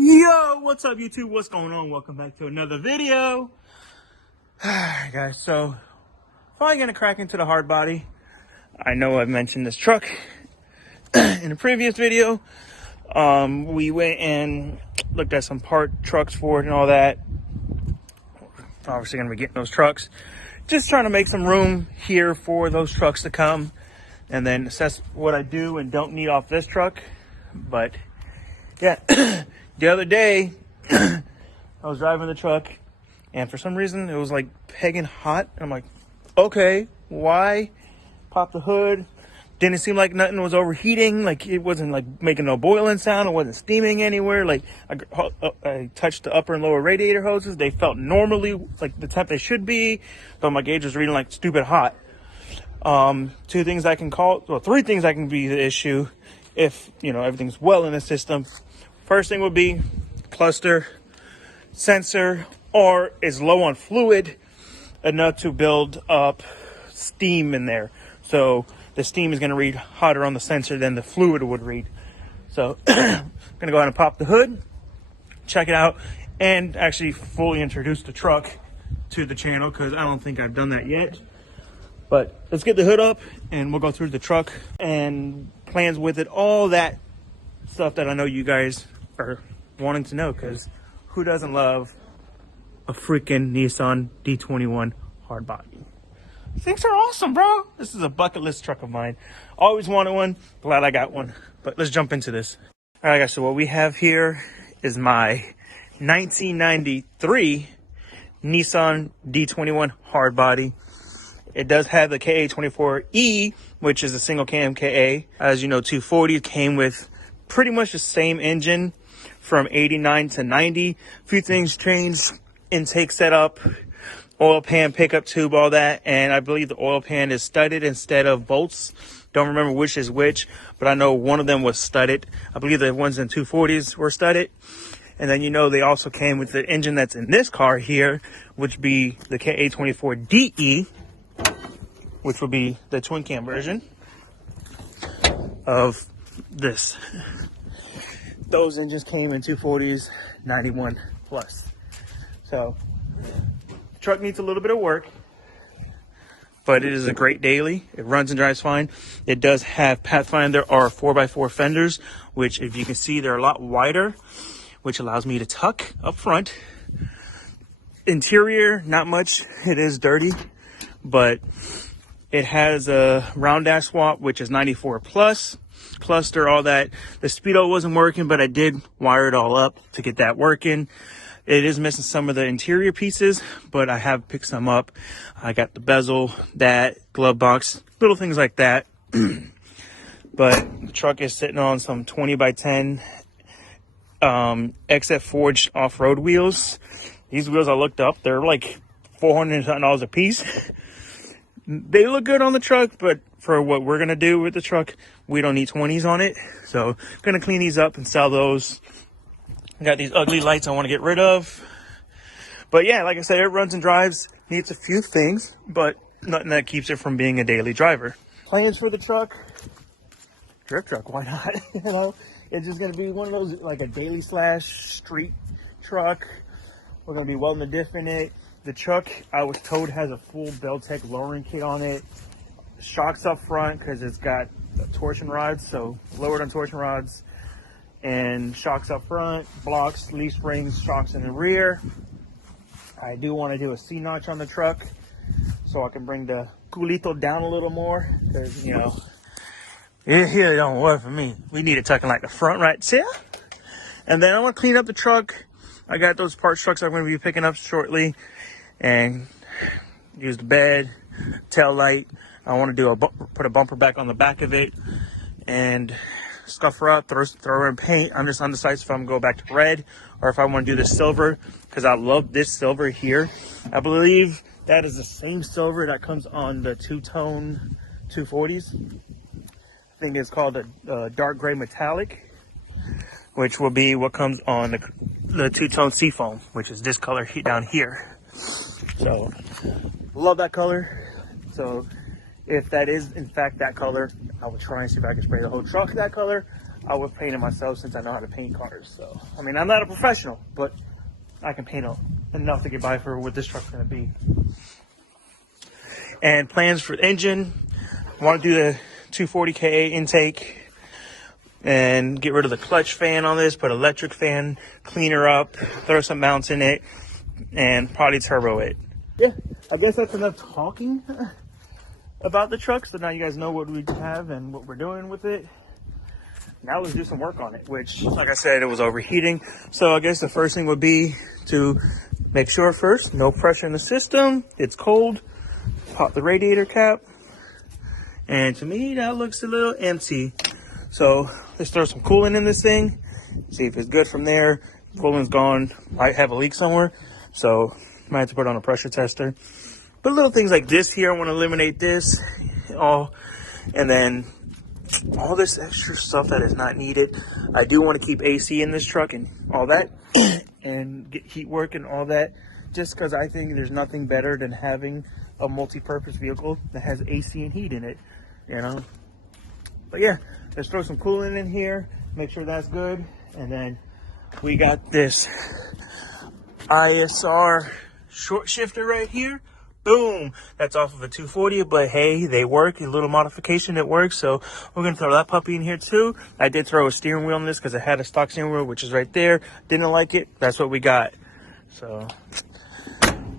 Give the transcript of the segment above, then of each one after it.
Yo, what's up YouTube? What's going on? Welcome back to another video. Alright guys, so finally gonna crack into the hard body. I know I've mentioned this truck in a previous video. We went and looked at some trucks for it and all that. Obviously gonna be getting those trucks. Just trying to make some room here for those trucks to come and then assess what I do and don't need off this truck. But yeah, the other day I was driving the truck and for some reason it was like pegging hot. And I'm like, okay, why? Pop the hood. Didn't seem like nothing was overheating. Like it wasn't like making no boiling sound. It wasn't steaming anywhere. Like I touched the upper and lower radiator hoses. They felt normally like the temp they should be. But my gauge was reading like stupid hot. Three things I can be the issue if, you know, everything's well in the system. First thing would be cluster, sensor, or is low on fluid enough to build up steam in there. So the steam is going to read hotter on the sensor than the fluid would read. So I'm going to go ahead and pop the hood, check it out, and actually fully introduce the truck to the channel because I don't think I've done that yet. But let's get the hood up and we'll go through the truck and plans with it, all that stuff that I know you guys are wanting to know, because who doesn't love a freaking Nissan D21 HardBody? Things are awesome, bro. This is a bucket list truck of mine. Always wanted one. Glad I got one. But let's jump into this. All right, guys. So what we have here is my 1993 Nissan D21 HardBody. It does have the KA24E, which is a single cam KA. As you know, 240 came with pretty much the same engine from 89 to 90. A few things changed: intake setup, oil pan, pickup tube, all that. And I believe the oil pan is studded instead of bolts. Don't remember which is which, but I know one of them was studded. I believe the ones in 240s were studded. And then, you know, they also came with the engine that's in this car here, which be the KA24DE, which will be the twin cam version of this. Those engines came in 240s, 91 plus. So the truck needs a little bit of work, but it is a great daily. It runs and drives fine. It does have Pathfinder or 4x4 fenders, which, if you can see, they're a lot wider, which allows me to tuck up front. Interior, not much. It is dirty, but it has a round dash swap, which is 94 plus. Cluster, all that. The speedo wasn't working, but I did wire it all up to get that working. It is missing some of the interior pieces, but I have picked some up. I got the bezel, that glove box, little things like that. But the truck is sitting on some 20x10 XF forged off-road wheels. These wheels, I looked up, they're like $400 a piece. They look good on the truck, but for what we're going to do with the truck, we don't need 20s on it. So I'm going to clean these up and sell those. I got these ugly lights I want to get rid of. But yeah, like I said, it runs and drives. Needs a few things, but nothing that keeps it from being a daily driver. Plans for the truck? Drift truck, why not? You know, it's just going to be one of those, like a daily / street truck. We're going to be welding the diff in it. The truck, I was told, has a full Beltec lowering kit on it. Shocks up front because it's got torsion rods, so lowered on torsion rods. And shocks up front, blocks, leaf springs, shocks in the rear. I do want to do a C-notch on the truck so I can bring the culito down a little more, because, you know, it here don't work for me. We need it tucking like the front right here. And then I want to clean up the truck. I got those parts trucks I'm going to be picking up shortly, and use the bed, tail light. I want to do put a bumper back on the back of it and scuff her up, throw in paint. I'm just undecided if I'm going to go back to red or if I want to do the silver, because I love this silver here. I believe that is the same silver that comes on the two-tone 240s. I think it's called a dark gray metallic, which will be what comes on the two-tone seafoam, which is this color down here. So love that color. So if that is in fact that color, I will try and see if I can spray the whole truck that color. I would paint it myself since I know how to paint cars. So, I mean, I'm not a professional, but I can paint enough to get by for what this truck's going to be. And plans for the engine, I want to do the 240K intake and get rid of the clutch fan on this, put electric fan, clean her up, throw some mounts in it, and probably turbo it. Yeah, I guess that's enough talking about the truck. So now you guys know what we have and what we're doing with it. Now let's do some work on it, which, like I said, it was overheating. So I guess the first thing would be to make sure first, no pressure in the system. It's cold. Pop the radiator cap. And to me, that looks a little empty. So let's throw some coolant in this thing. See if it's good from there. Coolant's gone. Might have a leak somewhere. So might have to put on a pressure tester. But little things like this here, I want to eliminate this. And then all this extra stuff that is not needed. I do want to keep AC in this truck and all that, and get heat work and all that, just because I think there's nothing better than having a multi-purpose vehicle that has AC and heat in it, you know. But yeah, let's throw some coolant in here, make sure that's good. And then we got this ISR short shifter right here. Boom, that's off of a 240, but hey, they work. A little modification, it works. So we're gonna throw that puppy in here too. I did throw a steering wheel on this because it had a stock steering wheel, which is right there. Didn't like it. That's what we got. So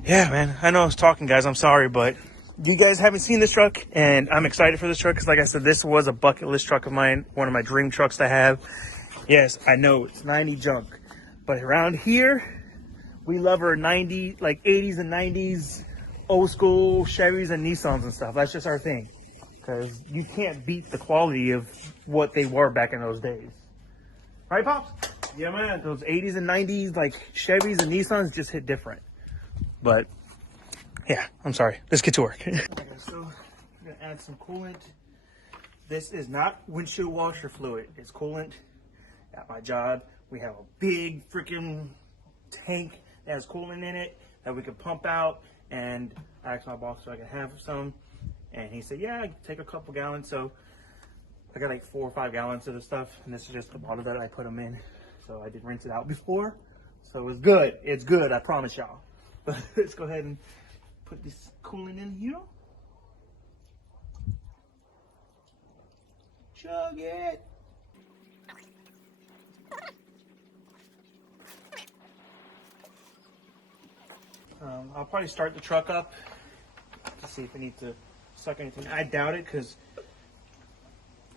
yeah, man, I know I was talking, guys, I'm sorry, but you guys haven't seen this truck, and I'm excited for this truck because, like I said, this was a bucket list truck of mine, one of my dream trucks to have. Yes, I know it's 90 junk, but around here we love our 90, like 80s and 90s old school Chevys and Nissans and stuff. That's just our thing, because you can't beat the quality of what they were back in those days, right, Pops? Yeah, man, those 80s and 90s like Chevys and Nissans just hit different. But yeah, I'm sorry, let's get to work. Okay, so I'm gonna add some coolant. This is not windshield washer fluid, it's coolant. At my job, we have a big freaking tank that has coolant in it that we can pump out. And I asked my boss so I can have some, and he said, yeah, I can take a couple gallons. So I got like 4 or 5 gallons of the stuff, and this is just the bottle that I put them in. So I did rinse it out before, so it's good. It's good, I promise y'all. But let's go ahead and put this coolant in here. Chug it. I'll probably start the truck up to see if I need to suck anything. I doubt it, because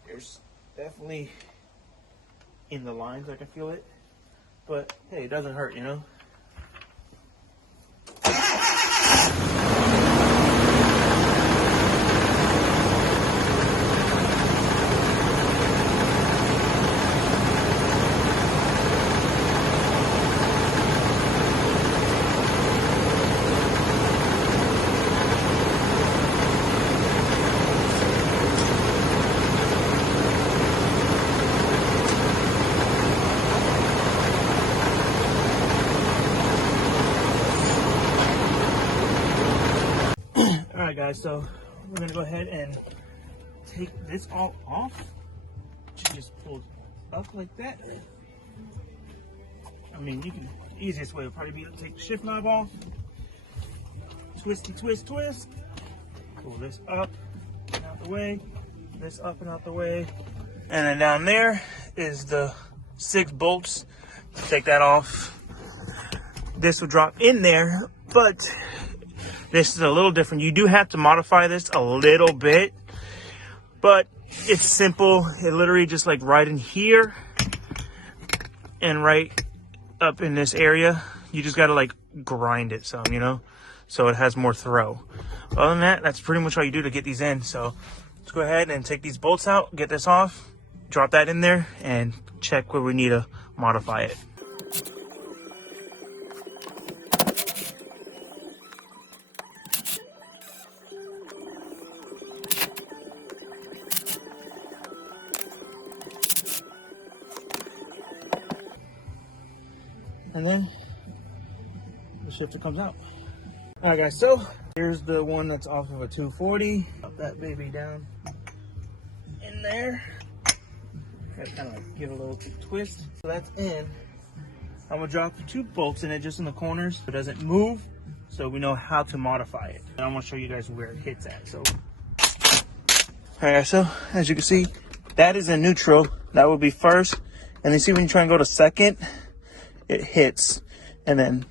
there's definitely in the lines I can feel it. But hey, it doesn't hurt, you know? Alright guys, so we're going to go ahead and take this all off. Which just pulls up like that. I mean, you can, the easiest way would probably be to take the shift knob off. Twisty twist twist. Pull this up and out the way. This up and out the way. And then down there is the 6 bolts. Take that off. This will drop in there, but this is a little different. You do have to modify this a little bit, but it's simple. It literally just like right in here and right up in this area. You just got to like grind it some, you know, so it has more throw. Other than that, that's pretty much all you do to get these in. So let's go ahead and take these bolts out, get this off, drop that in there, and check where we need to modify it. And then the shifter comes out. All right, guys, so here's the one that's off of a 240. Pop that baby down in there. Gotta kind of like give it a little twist. So that's in. I'm gonna drop the 2 bolts in it just in the corners so it doesn't move, so we know how to modify it. And I'm gonna show you guys where it hits at. So, all right, so as you can see, that is in neutral. That would be first. And you see when you try and go to second, it hits. And then,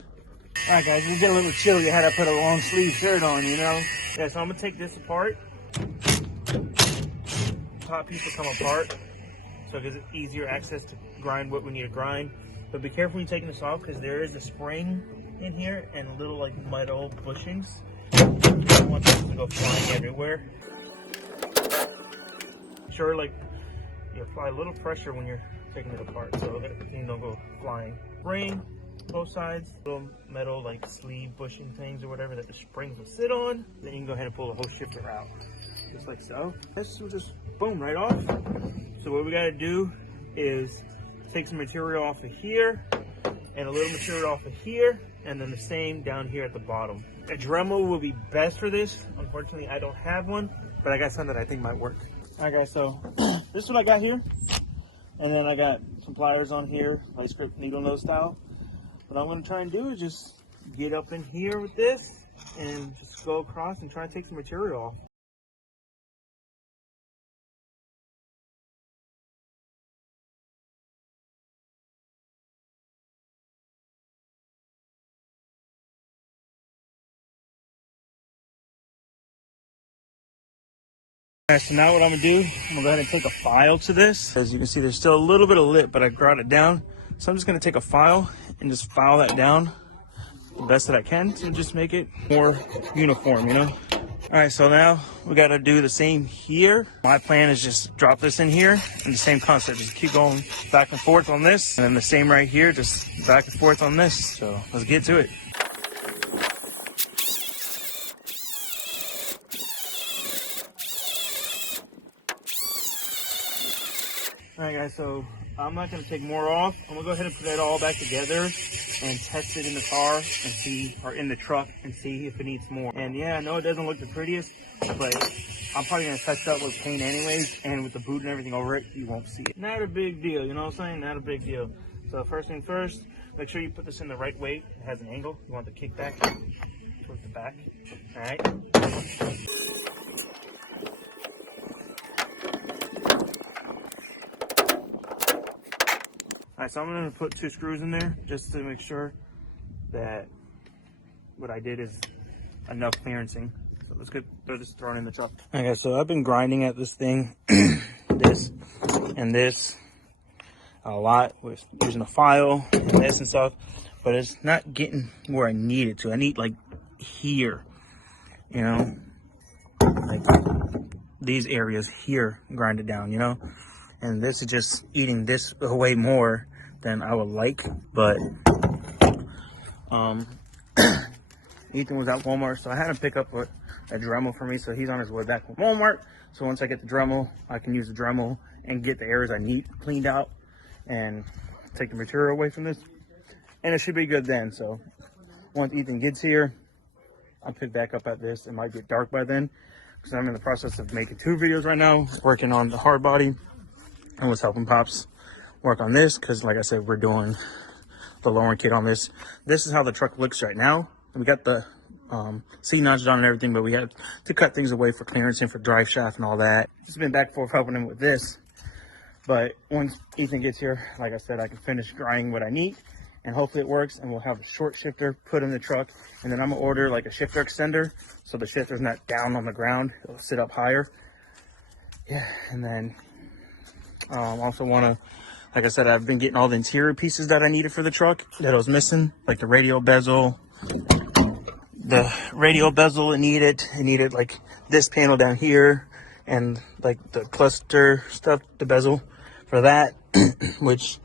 all right guys, we get a little chilly. I had to put a long sleeve shirt on, you know? Yeah, so I'm gonna take this apart. Top piece will come apart, so it gives it easier access to grind what we need to grind. But be careful when you're taking this off, because there is a spring in here and little like metal bushings. You don't want this to go flying everywhere. Sure, like you apply a little pressure when you're taking it apart so that things don't go flying. Spring, both sides, little metal like sleeve bushing things or whatever that the springs will sit on. Then you can go ahead and pull the whole shifter out, just like so. This will just boom right off. So what we got to do is take some material off of here and a little material off of here, and then the same down here at the bottom. A Dremel will be best for this. Unfortunately, I don't have one, but I got some that I think might work. All right, guys, so this is what I got here. And then I got some pliers on here, vice grip needle nose style. What I'm gonna try and do is just get up in here with this and just go across and try and take some material off. All right, so now what I'm gonna do, I'm gonna go ahead and take a file to this. As you can see, there's still a little bit of lip, but I brought it down. So I'm just gonna take a file and just file that down the best that I can to just make it more uniform, you know? All right, so now we gotta do the same here. My plan is just drop this in here and the same concept, just keep going back and forth on this. And then the same right here, just back and forth on this. So let's get to it. All right guys, so I'm not gonna take more off. I'm gonna go ahead and put that all back together and test it in the car and see, or in the truck, and see if it needs more. And yeah, I know it doesn't look the prettiest, but I'm probably gonna test out with paint anyways, and with the boot and everything over it, you won't see it. Not a big deal, you know what I'm saying? Not a big deal. So first thing first, make sure you put this in the right way. It has an angle. You want the kickback towards the back. All right. All right, so I'm gonna put 2 screws in there just to make sure that what I did is enough clearancing. So let's get this thrown in the truck. Okay, so I've been grinding at this thing, this and this, a lot with using a file and this and stuff, but it's not getting where I need it to. I need like here, you know, like these areas here grinded down, you know, and this is just eating this away more than I would like. But Ethan was at Walmart, so I had him pick up a Dremel for me, so he's on his way back from Walmart. So once I get the Dremel, I can use the Dremel and get the areas I need cleaned out and take the material away from this, and it should be good then. So once Ethan gets here, I'll pick back up at this. It might get dark by then because I'm in the process of making 2 videos right now, working on the hard body and was helping Pops work on this, because like I said, we're doing the lowering kit on this. This is how the truck looks right now. We got the C notches on and everything, but we had to cut things away for clearance and for drive shaft and all that. Just been back and forth helping him with this, but once Ethan gets here, like I said, I can finish grinding what I need and hopefully it works, and we'll have a short shifter put in the truck, and then I'm gonna order like a shifter extender so the shifter's not down on the ground, it'll sit up higher. Yeah, and then also want to, like I said, I've been getting all the interior pieces that I needed for the truck that I was missing, like the radial bezel. The radial bezel, it needed like this panel down here, and like the cluster stuff, the bezel for that, which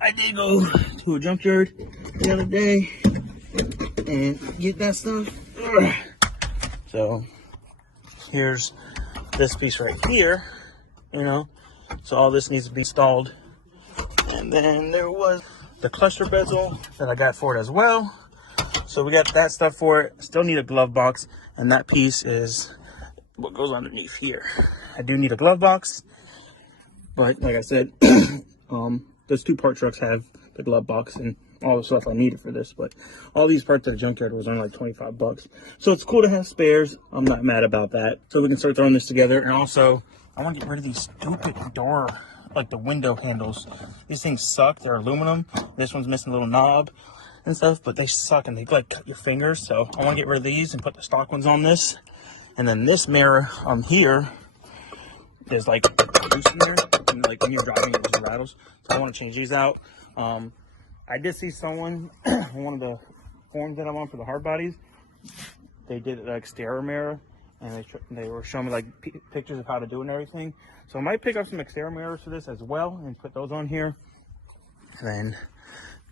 I did go to a junkyard the other day and get that stuff. So here's this piece right here, you know, so all this needs to be installed. And then there was the cluster bezel that I got for it as well. So we got that stuff for it. Still need a glove box, and that piece is what goes underneath here. I do need a glove box. But like I said, those 2-part trucks have the glove box and all the stuff I needed for this. But all these parts at the junkyard was only like 25 bucks. So it's cool to have spares. I'm not mad about that. So we can start throwing this together. And also, I want to get rid of these stupid door, like the window handles. These things suck. They're aluminum. This one's missing a little knob and stuff, but they suck and they like cut your fingers. So I want to get rid of these and put the stock ones on this. And then this mirror here is like loose mirror, and like when you're driving it just rattles. So I want to change these out. I did see someone in one of the forums that I'm on for the hard bodies, they did an exterior mirror, and they were showing me like pictures of how to do it and everything. So I might pick up some exterior mirrors for this as well and put those on here, and then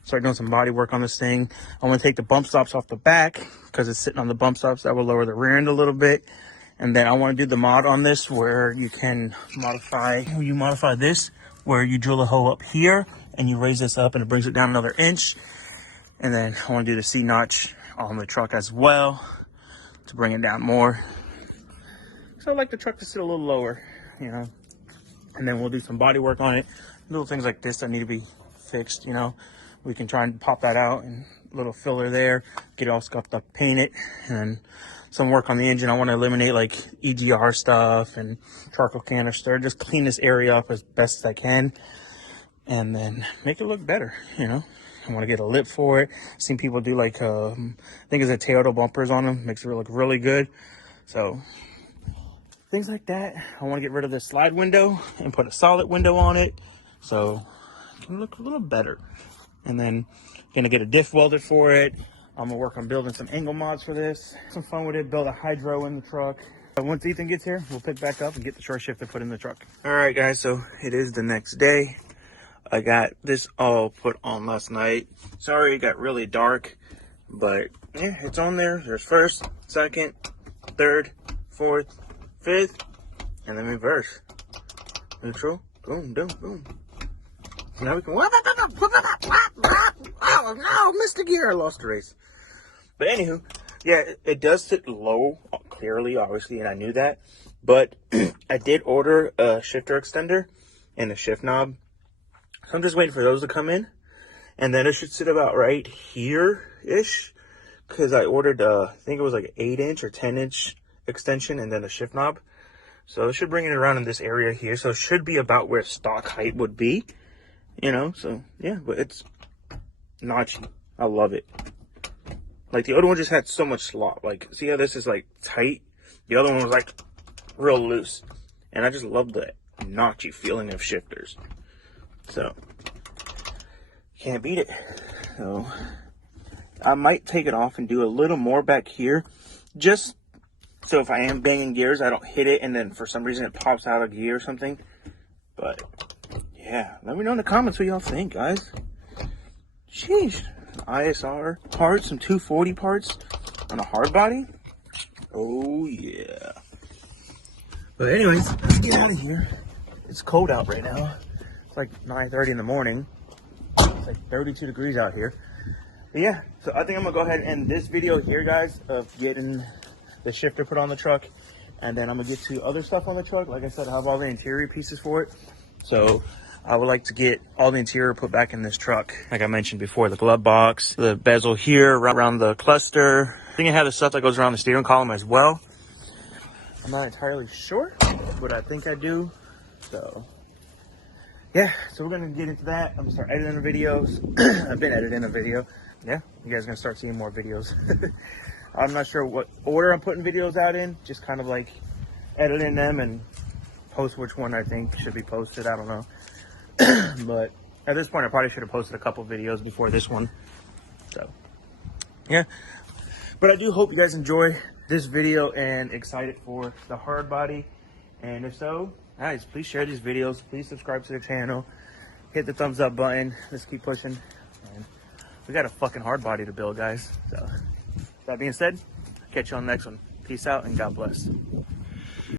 start doing some body work on this thing. I want to take the bump stops off the back because it's sitting on the bump stops. That will lower the rear end a little bit. And then I want to do the mod on this where you can modify this, where you drill a hole up here and you raise this up and it brings it down another inch. And then I want to do the C-notch on the truck as well to bring it down more. So I like the truck to sit a little lower, you know. And then we'll do some body work on it. Little things like this that need to be fixed, you know. We can try and pop that out and a little filler there, get it all scuffed up, paint it, and then some work on the engine. I want to eliminate like EGR stuff and charcoal canister, just clean this area up as best as I can, and then make it look better, you know. I want to get a lip for it. I've seen people do like, I think it's a Toyota bumpers on them, makes it look really good. So things like that. I want to get rid of this slide window and put a solid window on it, so it can look a little better. And then gonna get a diff welded for it. I'm gonna work on building some angle mods for this. Some fun with it, build a hydro in the truck. Once Ethan gets here, we'll pick back up and get the short shifter put in the truck. All right, guys, so it is the next day. I got this all put on last night. Sorry, it got really dark, but yeah, it's on there. There's first, second, third, fourth, fifth, and then reverse. Neutral, boom, boom, boom. So now we can, oh no, missed the gear, I lost the race. But anywho, yeah, it does sit low, clearly, obviously, and I knew that. But I did order a shifter extender and a shift knob. So I'm just waiting for those to come in. And then it should sit about right here-ish. Because I ordered, I think it was like an 8-inch or 10-inch extension and then a shift knob. So it should bring it around in this area here. So it should be about where stock height would be. You know, so yeah, but it's notchy. I love it. Like the other one just had so much slop. Like, see how this is like tight? The other one was like real loose. And I just love the notchy feeling of shifters. So, can't beat it. So, I might take it off and do a little more back here. Just so if I am banging gears, I don't hit it and then for some reason it pops out of gear or something. But, yeah, let me know in the comments what y'all think, guys. Sheesh. ISR parts, some 240 parts on a hard body. Oh, yeah. But anyways, let's get out of here. It's cold out right now. It's like 9:30 in the morning. It's like 32 degrees out here. But yeah, so I think I'm gonna go ahead and end this video here, guys, of getting the shifter put on the truck. And then I'm gonna get to other stuff on the truck. Like I said, I have all the interior pieces for it. So I would like to get all the interior put back in this truck. Like I mentioned before, the glove box, the bezel here around the cluster. I think I have the stuff that goes around the steering column as well. I'm not entirely sure, but I think I do. So yeah, so we're gonna get into that. I'm gonna start editing the videos. I've been editing a video. Yeah, you guys are gonna start seeing more videos. I'm not sure what order I'm putting videos out in, just kind of like editing them and post which one I think should be posted. I don't know. But at this point, I probably should have posted a couple videos before this one. So yeah, but I do hope you guys enjoy this video and excited for the hard body. And if so, guys, please share these videos. Please subscribe to the channel. Hit the thumbs up button. Let's keep pushing. And we got a fucking hard body to build, guys. So that being said, catch you on the next one. Peace out and God bless.